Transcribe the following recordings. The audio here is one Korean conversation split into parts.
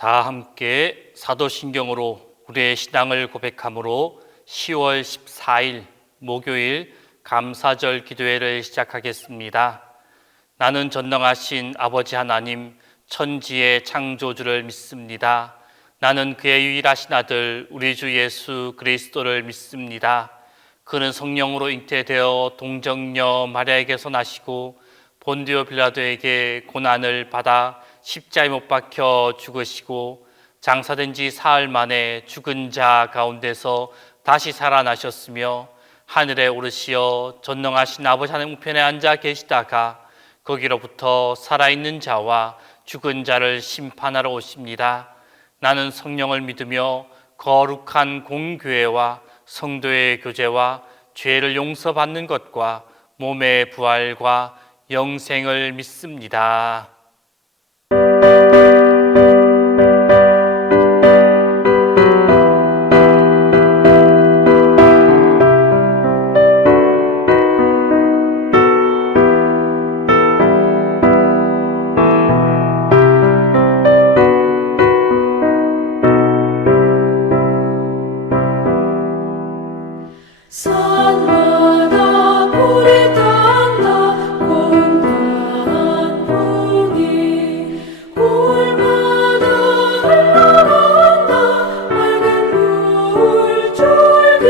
다 함께 사도신경으로 우리의 신앙을 고백함으로 10월 14일 목요일 감사절 기도회를 시작하겠습니다. 나는 전능하신 아버지 하나님 천지의 창조주를 믿습니다. 나는 그의 유일하신 아들 우리 주 예수 그리스도를 믿습니다. 그는 성령으로 잉태되어 동정녀 마리아에게서 나시고 본디오 빌라도에게 고난을 받아 십자가에 못 박혀 죽으시고 장사된 지 사흘 만에 죽은 자 가운데서 다시 살아나셨으며 하늘에 오르시어 전능하신 아버지 하나님 우편에 앉아 계시다가 거기로부터 살아있는 자와 죽은 자를 심판하러 오십니다. 나는 성령을 믿으며 거룩한 공교회와 성도의 교제와 죄를 용서받는 것과 몸의 부활과 영생을 믿습니다. 산마다 불이 탄다 공탄 풍이 골마다 흘러간다 맑은 물줄기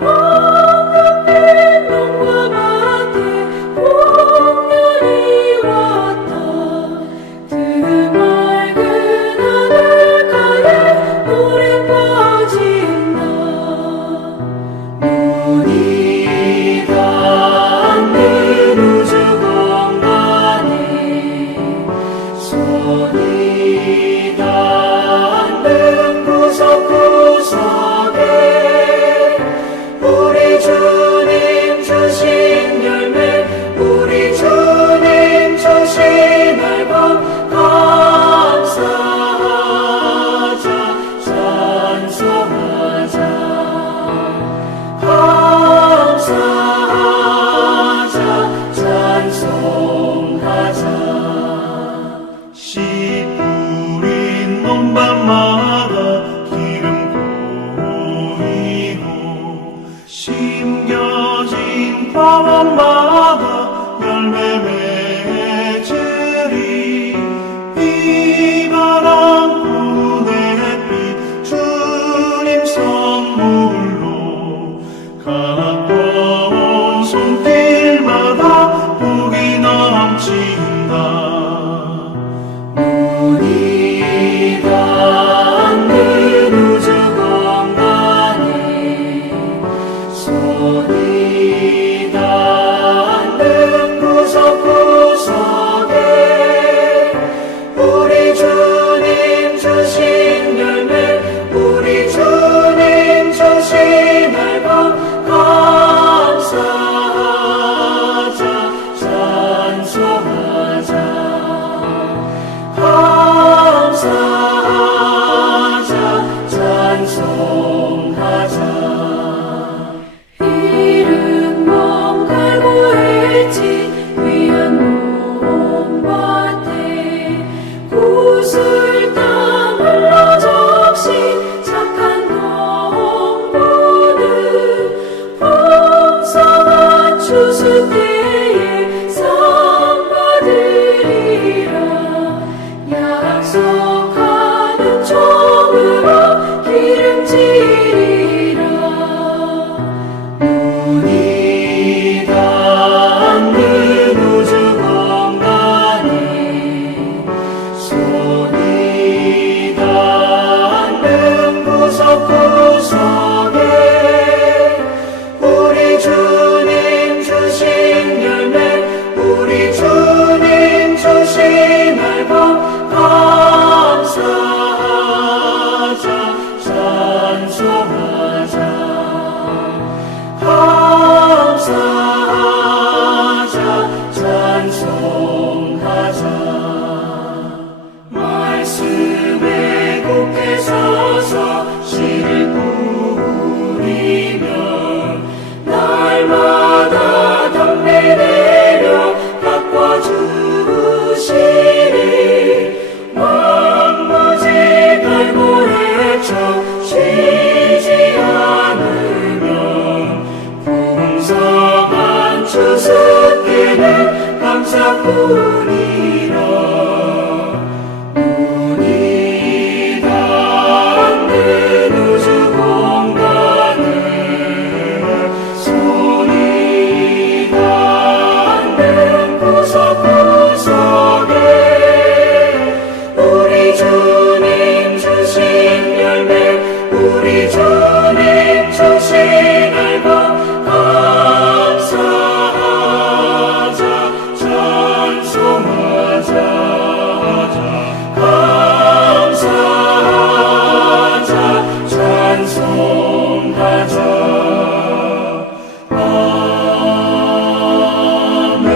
황급히 nom과 밭에 공연이 왔다 드맑은 하늘가에 노래 빠진다 눈이 닿는 우주 공간에 손이 닿는 구석구석에 우리 주님 주신 열매 우리 주님 주신 앨범 감사하자 찬송하자 감사하자 찬송하자 씨 뿌린 논밭마다 기름 보이고 심겨진 과원마다 열매 맺으리 비바람 구름햇빛 주님 선물로 가까운 손길마다 복이 넘친다. 눈이 닿는 우주 공간에 손이 닿는 구석구석에 우리 주님 주신 열매 우리 주님 주신 앨범 감사하자 찬송하자 감사하자 찬송하자 이른 몸 갈고 일찍 귀한 몸밭에 구슬 땀 흘러 적신 착한 농부는 풍성한 추수 때에 상 받으리라 약속하는 종으로 기름지리라 눈이 닿는 우주 공간에 손이 닿는 구석구석에 우리 주님 주신 열매 우리 주님 주신 앨범 감사하자 누리라 눈이 닿는 우주 공간에 손이 닿는 구석구석에 우리 주님 주신 열매 우리 주님 주신 알바 감사하자 찬송하자 감사하자 찬송하자 아멘.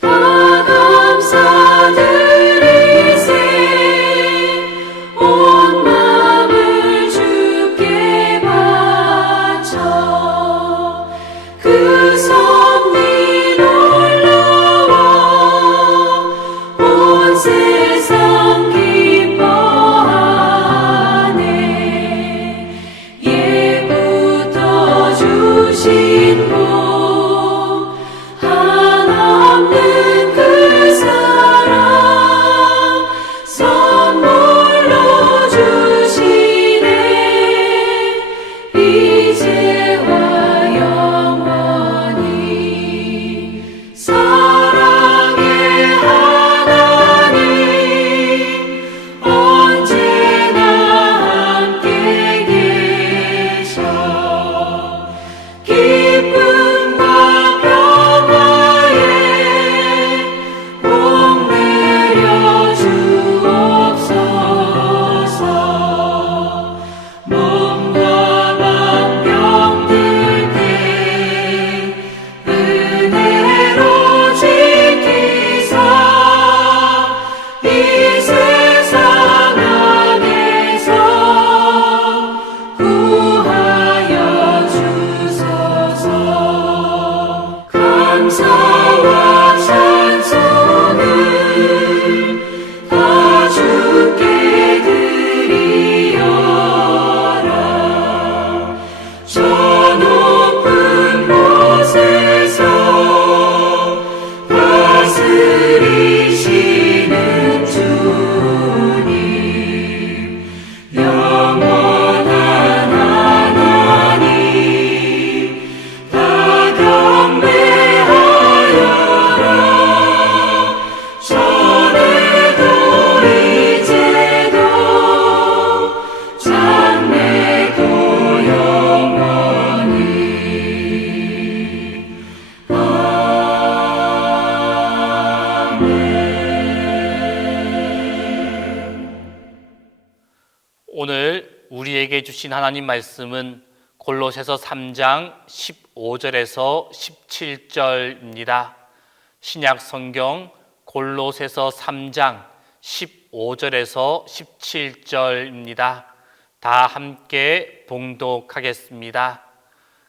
다 감사드리세 온 마음을 주께 바쳐 그 섭리 놀라워 온 세상 기뻐하네 예부터 주신 복 한없는 그 사랑 선물로 주시네 이제와 영원히 사랑의 하나님 언제나 함께 계셔 기쁨과 평화에 복 내려 주옵소서 몸과 맘 병들 때 은혜로 지키사 이 세상 안에서 구하여 주소서 감사와 찬송을 다 주께 드리어라 저 높은 곳에서 다스리시는 주님 영원한 하나님 다 경배하여라 전에도 이제도 장래도 영원히 오늘 우리에게 주신 하나님 말씀은 골로새서 3장 15절에서 17절입니다. 신약 성경 골로새서 3장 15절에서 17절입니다. 다 함께 봉독하겠습니다.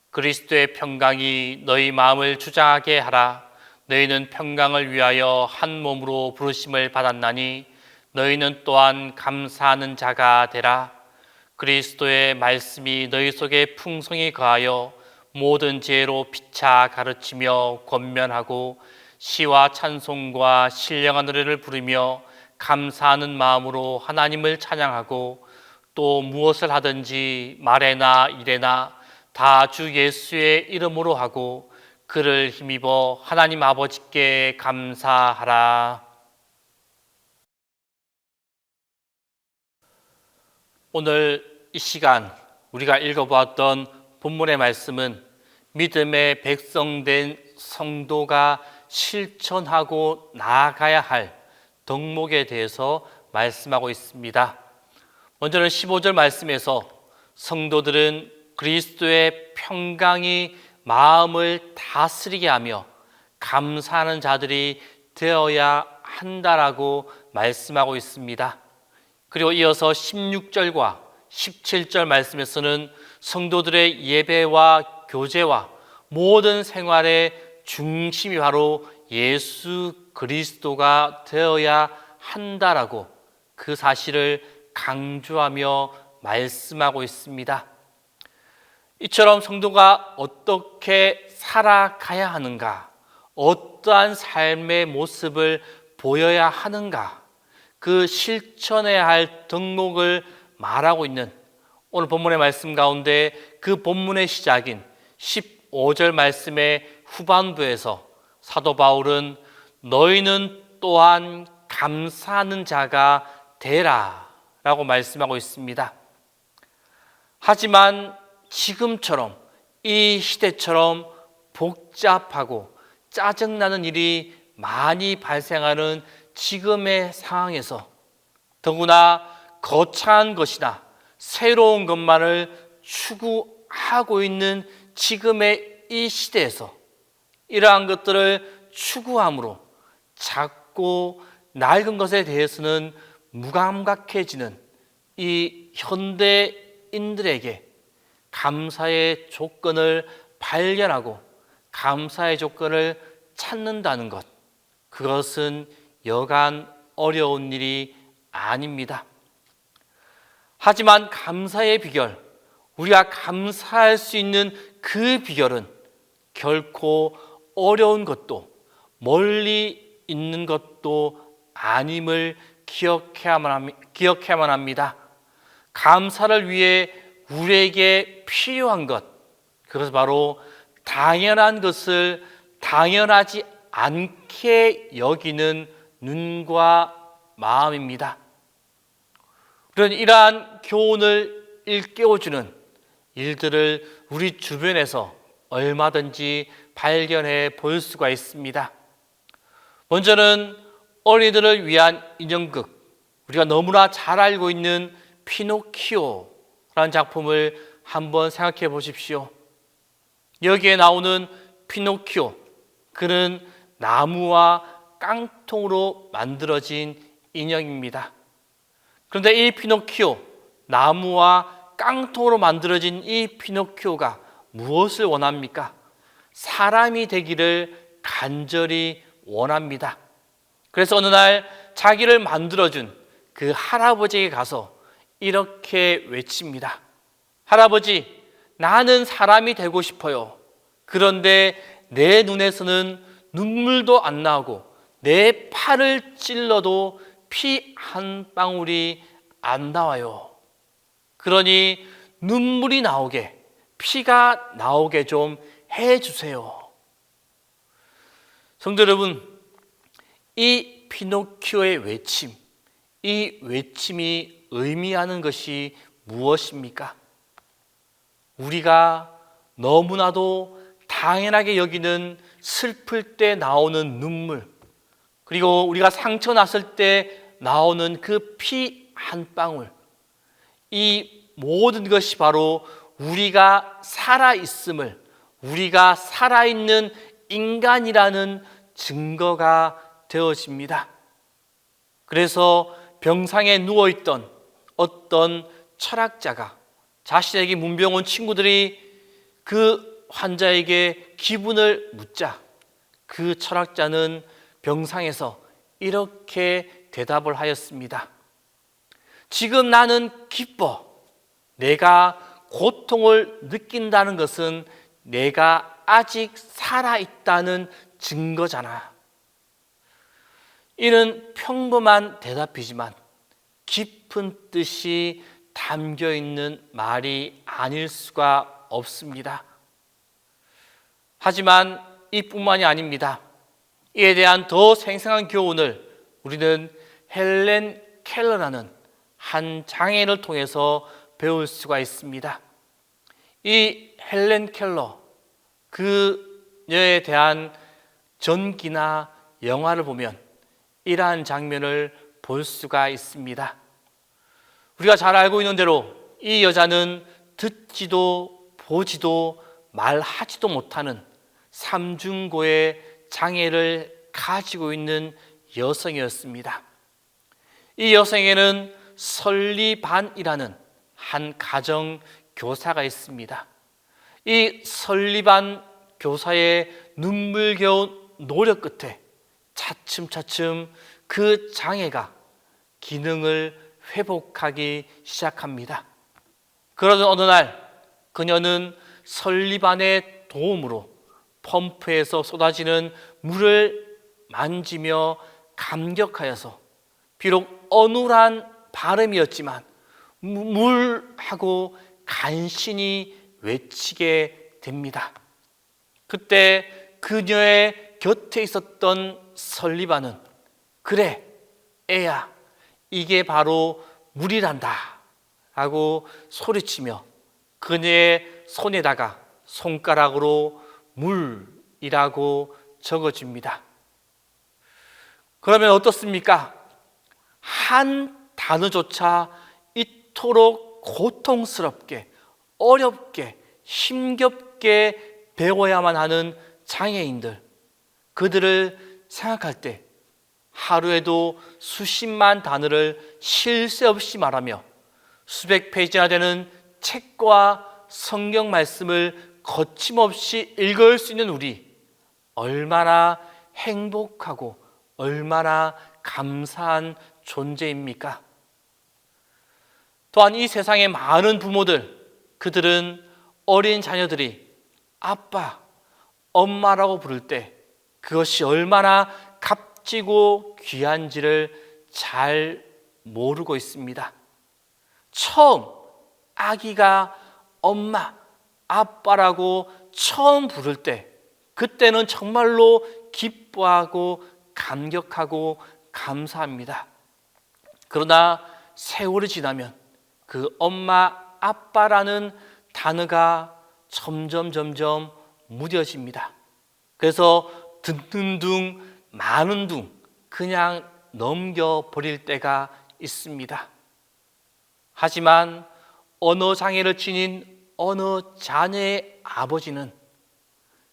그리스도의 평강이 너희 마음을 주장하게 하라. 너희는 평강을 위하여 한 몸으로 부르심을 받았나니 너희는 또한 감사하는 자가 되라. 그리스도의 말씀이 너희 속에 풍성히 거하여 모든 지혜로 피차 가르치며 권면하고 시와 찬송과 신령한 노래를 부르며 감사하는 마음으로 하나님을 찬양하고 또 무엇을 하든지 말에나 일에나 다 주 예수의 이름으로 하고 그를 힘입어 하나님 아버지께 감사하라. 오늘 이 시간 우리가 읽어보았던 본문의 말씀은 믿음의 백성된 성도가 실천하고 나아가야 할 덕목에 대해서 말씀하고 있습니다. 먼저는 15절 말씀에서 성도들은 그리스도의 평강이 마음을 다스리게 하며 감사하는 자들이 되어야 한다라고 말씀하고 있습니다. 그리고 이어서 16절과 17절 말씀에서는 성도들의 예배와 교제와 모든 생활의 중심이 바로 예수 그리스도가 되어야 한다라고 그 사실을 강조하며 말씀하고 있습니다. 이처럼 성도가 어떻게 살아가야 하는가, 어떠한 삶의 모습을 보여야 하는가, 그 실천해야 할 덕목을 말하고 있는 오늘 본문의 말씀 가운데 그 본문의 시작인 15절 말씀의 후반부에서 사도 바울은 너희는 또한 감사하는 자가 되라 라고 말씀하고 있습니다. 하지만 지금처럼 이 시대처럼 복잡하고 짜증나는 일이 많이 발생하는 지금의 상황에서 더구나 거창한 것이나 새로운 것만을 추구하고 있는 지금의 이 시대에서 이러한 것들을 추구함으로 작고 낡은 것에 대해서는 무감각해지는 이 현대인들에게 감사의 조건을 발견하고 감사의 조건을 찾는다는 것, 그것은 여간 어려운 일이 아닙니다. 하지만 감사의 비결, 우리가 감사할 수 있는 그 비결은 결코 어려운 것도 멀리 있는 것도 아님을 기억해야만 합니다. 감사를 위해 우리에게 필요한 것, 그것은 바로 당연한 것을 당연하지 않게 여기는 눈과 마음입니다. 우리는 이러한 교훈을 일깨워주는 일들을 우리 주변에서 얼마든지 발견해 볼 수가 있습니다. 먼저는 어린이들을 위한 인형극, 우리가 너무나 잘 알고 있는 피노키오라는 작품을 한번 생각해 보십시오. 여기에 나오는 피노키오, 그는 나무와 깡통으로 만들어진 인형입니다. 그런데 이 피노키오, 나무와 깡통으로 만들어진 이 피노키오가 무엇을 원합니까? 사람이 되기를 간절히 원합니다. 그래서 어느 날 자기를 만들어준 그 할아버지에게 가서 이렇게 외칩니다. 할아버지, 나는 사람이 되고 싶어요. 그런데 내 눈에서는 눈물도 안 나오고 내 팔을 찔러도 피 한 방울이 안 나와요. 그러니 눈물이 나오게, 피가 나오게 좀 해주세요. 성도 여러분, 이 피노키오의 외침, 이 외침이 의미하는 것이 무엇입니까? 우리가 너무나도 당연하게 여기는 슬플 때 나오는 눈물, 그리고 우리가 상처 났을 때 나오는 그 피 한 방울, 이 모든 것이 바로 우리가 살아있음을, 우리가 살아있는 인간이라는 증거가 되어집니다. 그래서 병상에 누워있던 어떤 철학자가 자신에게 문병 온 친구들이 그 환자에게 기분을 묻자 그 철학자는 병상에서 이렇게 대답을 하였습니다. 지금 나는 기뻐. 내가 고통을 느낀다는 것은 내가 아직 살아있다는 증거잖아. 이는 평범한 대답이지만 깊은 뜻이 담겨 있는 말이 아닐 수가 없습니다. 하지만 이뿐만이 아닙니다. 이에 대한 더 생생한 교훈을 우리는 헬렌 켈러라는 한 장애인을 통해서 배울 수가 있습니다. 이 헬렌 켈러, 그녀에 대한 전기나 영화를 보면 이러한 장면을 볼 수가 있습니다. 우리가 잘 알고 있는 대로 이 여자는 듣지도 보지도 말하지도 못하는 삼중고의 장애를 가지고 있는 여성이었습니다. 이 여성에게는 설리반이라는 한 가정 교사가 있습니다. 이 설리반 교사의 눈물겨운 노력 끝에 차츰차츰 그 장애가 기능을 회복하기 시작합니다. 그러던 어느 날 그녀는 설리반의 도움으로 펌프에서 쏟아지는 물을 만지며 감격하여서 비록 어눌한 발음이었지만 물하고 간신히 외치게 됩니다. 그때 그녀의 곁에 있었던 설리반은 그래 애야 이게 바로 물이란다 라고 소리치며 그녀의 손에다가 손가락으로 물이라고 적어줍니다. 그러면 어떻습니까? 한 단어조차 이토록 고통스럽게 어렵게 힘겹게 배워야만 하는 장애인들, 그들을 생각할 때 하루에도 수십만 단어를 쉴 새 없이 말하며 수백 페이지나 되는 책과 성경 말씀을 거침없이 읽을 수 있는 우리, 얼마나 행복하고 얼마나 감사한 존재입니까? 또한 이 세상의 많은 부모들, 그들은 어린 자녀들이 아빠, 엄마라고 부를 때 그것이 얼마나 값지고 귀한지를 잘 모르고 있습니다. 처음 아기가 엄마, 아빠라고 처음 부를 때 그때는 정말로 기뻐하고 감격하고 감사합니다. 그러나 세월이 지나면 그 엄마, 아빠라는 단어가 점점 무뎌집니다. 그래서 듣는 둥 마는 둥 그냥 넘겨버릴 때가 있습니다. 하지만 언어 장애를 지닌 어느 자녀의 아버지는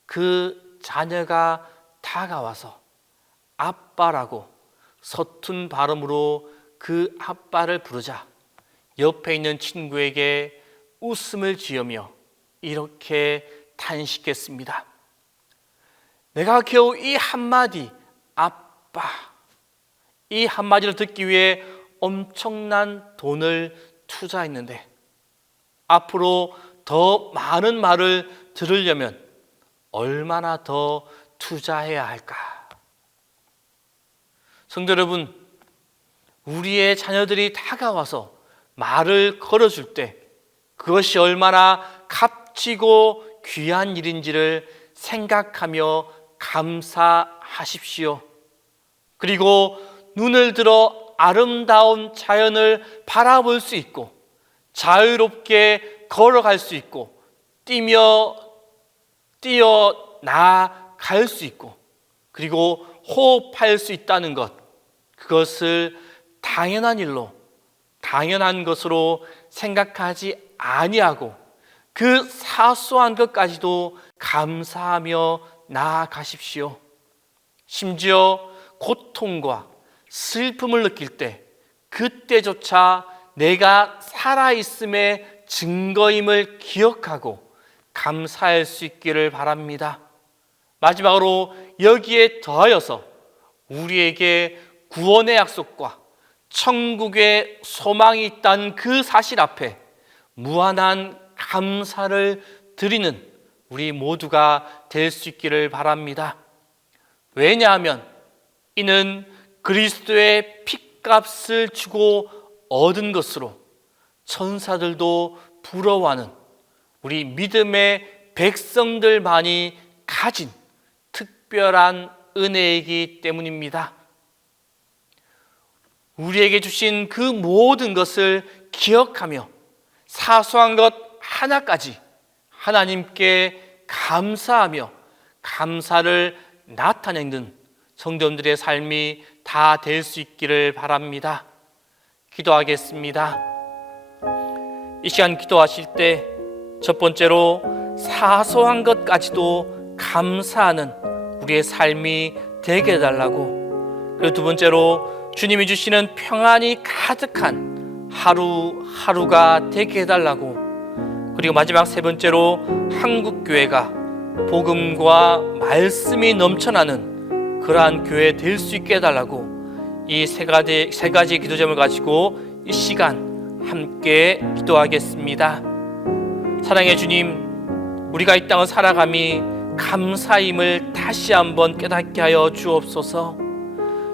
그 자녀가 다가와서 아빠라고 서툰 발음으로 그 아빠를 부르자 옆에 있는 친구에게 웃음을 지으며 이렇게 탄식했습니다. 내가 겨우 이 한마디 아빠, 이 한마디를 듣기 위해 엄청난 돈을 투자했는데 앞으로 더 많은 말을 들으려면 얼마나 더 투자해야 할까? 성도 여러분, 우리의 자녀들이 다가와서 말을 걸어줄 때 그것이 얼마나 값지고 귀한 일인지를 생각하며 감사하십시오. 그리고 눈을 들어 아름다운 자연을 바라볼 수 있고 자유롭게 걸어갈 수 있고 뛰어나갈 수 있고 그리고 호흡할 수 있다는 것, 그것을 당연한 일로 당연한 것으로 생각하지 아니하고 그 사소한 것까지도 감사하며 나아가십시오. 심지어 고통과 슬픔을 느낄 때 그때조차 내가 살아있음의 증거임을 기억하고 감사할 수 있기를 바랍니다. 마지막으로 여기에 더하여서 우리에게 구원의 약속과 천국의 소망이 있다는 그 사실 앞에 무한한 감사를 드리는 우리 모두가 될 수 있기를 바랍니다. 왜냐하면 이는 그리스도의 핏값을 주고 얻은 것으로 천사들도 부러워하는 우리 믿음의 백성들만이 가진 특별한 은혜이기 때문입니다. 우리에게 주신 그 모든 것을 기억하며 사소한 것 하나까지 하나님께 감사하며 감사를 나타내는 성도들의 삶이 다 될 수 있기를 바랍니다. 기도하겠습니다. 이 시간 기도하실 때 첫 번째로 사소한 것까지도 감사하는 우리의 삶이 되게 해달라고, 그리고 두 번째로 주님이 주시는 평안이 가득한 하루하루가 되게 해달라고, 그리고 마지막 세 번째로 한국교회가 복음과 말씀이 넘쳐나는 그러한 교회 될 수 있게 해달라고, 이 세 가지 기도 제목을 가지고 이 시간 함께 기도하겠습니다. 사랑의 주님, 우리가 이 땅을 살아감이 감사임을 다시 한번 깨닫게 하여 주옵소서.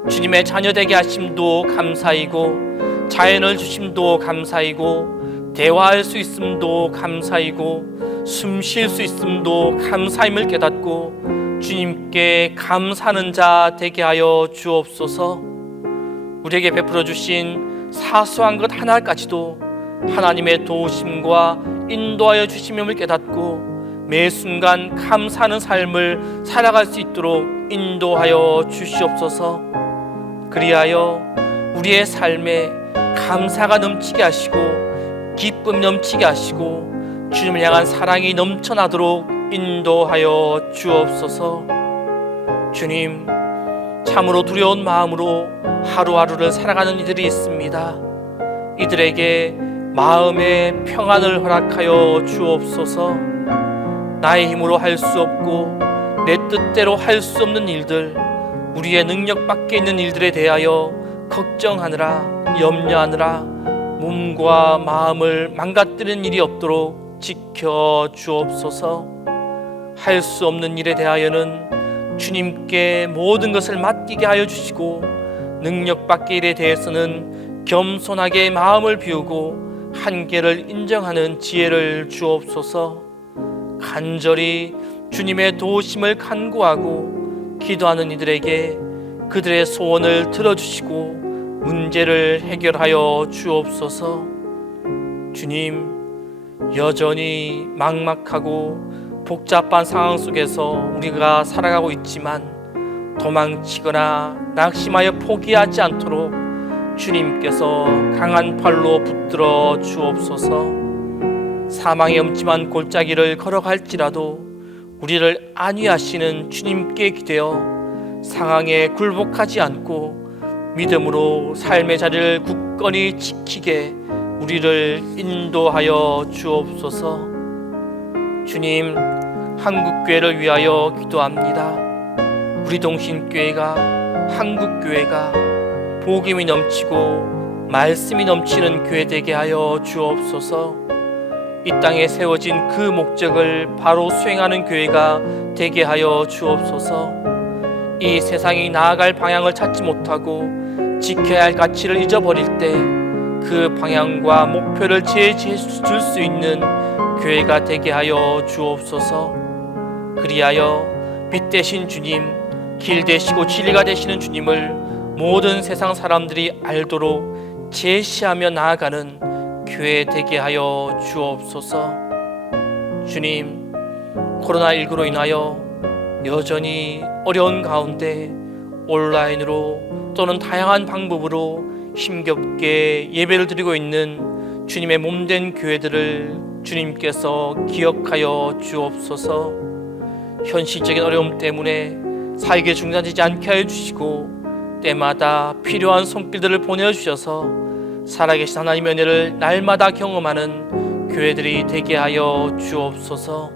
주님의 자녀 되게 하심도 감사이고, 자연을 주심도 감사이고, 대화할 수 있음도 감사이고, 숨 쉴 수 있음도 감사임을 깨닫고 주님께 감사하는 자 되게 하여 주옵소서. 우리에게 베풀어 주신 사소한 것 하나까지도 하나님의 도우심과 인도하여 주심임을 깨닫고 매 순간 감사하는 삶을 살아갈 수 있도록 인도하여 주시옵소서. 그리하여 우리의 삶에 감사가 넘치게 하시고 기쁨이 넘치게 하시고 주님을 향한 사랑이 넘쳐나도록 인도하여 주옵소서. 주님, 참으로 두려운 마음으로 하루하루를 살아가는 이들이 있습니다. 이들에게 마음의 평안을 허락하여 주옵소서. 나의 힘으로 할 수 없고 내 뜻대로 할 수 없는 일들, 우리의 능력 밖에 있는 일들에 대하여 걱정하느라 염려하느라 몸과 마음을 망가뜨리는 일이 없도록 지켜 주옵소서. 할 수 없는 일에 대하여는 주님께 모든 것을 맡기게 하여 주시고, 능력 밖의 일에 대해서는 겸손하게 마음을 비우고 한계를 인정하는 지혜를 주옵소서. 간절히 주님의 도우심을 간구하고 기도하는 이들에게 그들의 소원을 들어주시고 문제를 해결하여 주옵소서. 주님, 여전히 막막하고 복잡한 상황 속에서 우리가 살아가고 있지만 도망치거나 낙심하여 포기하지 않도록 주님께서 강한 팔로 붙들어 주옵소서. 사망의 엄침한 골짜기를 걸어갈지라도 우리를 안위하시는 주님께 기대어 상황에 굴복하지 않고 믿음으로 삶의 자리를 굳건히 지키게 우리를 인도하여 주옵소서. 주님, 한국교회를 위하여 기도합니다. 우리 동신교회가, 한국교회가 복음이 넘치고 말씀이 넘치는 교회 되게 하여 주옵소서. 이 땅에 세워진 그 목적을 바로 수행하는 교회가 되게 하여 주옵소서. 이 세상이 나아갈 방향을 찾지 못하고 지켜야 할 가치를 잊어버릴 때 그 방향과 목표를 제시해 줄 수 있는 교회가 되게 하여 주옵소서. 그리하여 빛 되신 주님, 길 되시고 진리가 되시는 주님을 모든 세상 사람들이 알도록 제시하며 나아가는 교회 되게 하여 주옵소서. 주님, 코로나19로 인하여 여전히 어려운 가운데 온라인으로 또는 다양한 방법으로 힘겹게 예배를 드리고 있는 주님의 몸된 교회들을 주님께서 기억하여 주옵소서. 현실적인 어려움 때문에 사역에 중단되지 않게 하여 주시고 때마다 필요한 손길들을 보내주셔서 살아계신 하나님의 은혜를 날마다 경험하는 교회들이 되게 하여 주옵소서.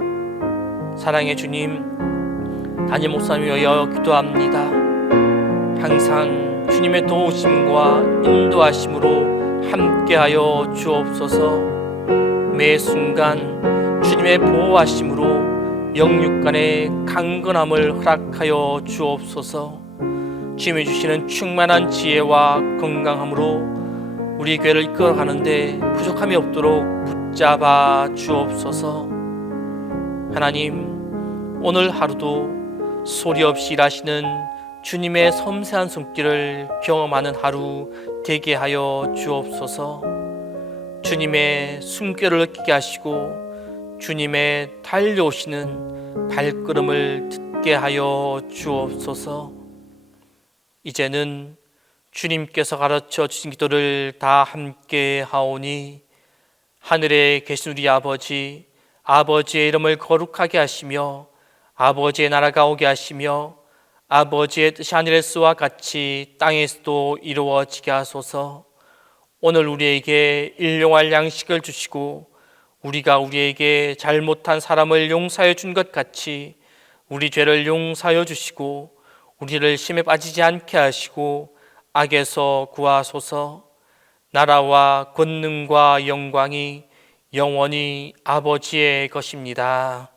사랑의 주님, 담임 목사님 위하여 기도합니다. 항상 주님의 도우심과 인도하심으로 함께하여 주옵소서. 매 순간 주님의 보호하심으로 영육간의 강건함을 허락하여 주옵소서. 주님이 주시는 충만한 지혜와 건강함으로 우리 교회를 이끌어가는데 부족함이 없도록 붙잡아 주옵소서. 하나님, 오늘 하루도 소리 없이 일하시는 주님의 섬세한 손길을 경험하는 하루 되게 하여 주옵소서. 주님의 숨결을 느끼게 하시고 주님의 달려오시는 발걸음을 듣게 하여 주옵소서. 이제는 주님께서 가르쳐 주신 기도를 다 함께 하오니, 하늘에 계신 우리 아버지, 아버지의 이름을 거룩하게 하시며 아버지의 나라가 오게 하시며 아버지의 뜻이 하늘에서와 같이 땅에서도 이루어지게 하소서. 오늘 우리에게 일용할 양식을 주시고 우리가 우리에게 잘못한 사람을 용서해 준 것 같이 우리 죄를 용서하여 주시고 우리를 심에 빠지지 않게 하시고 악에서 구하소서. 나라와 권능과 영광이 영원히 아버지의 것입니다.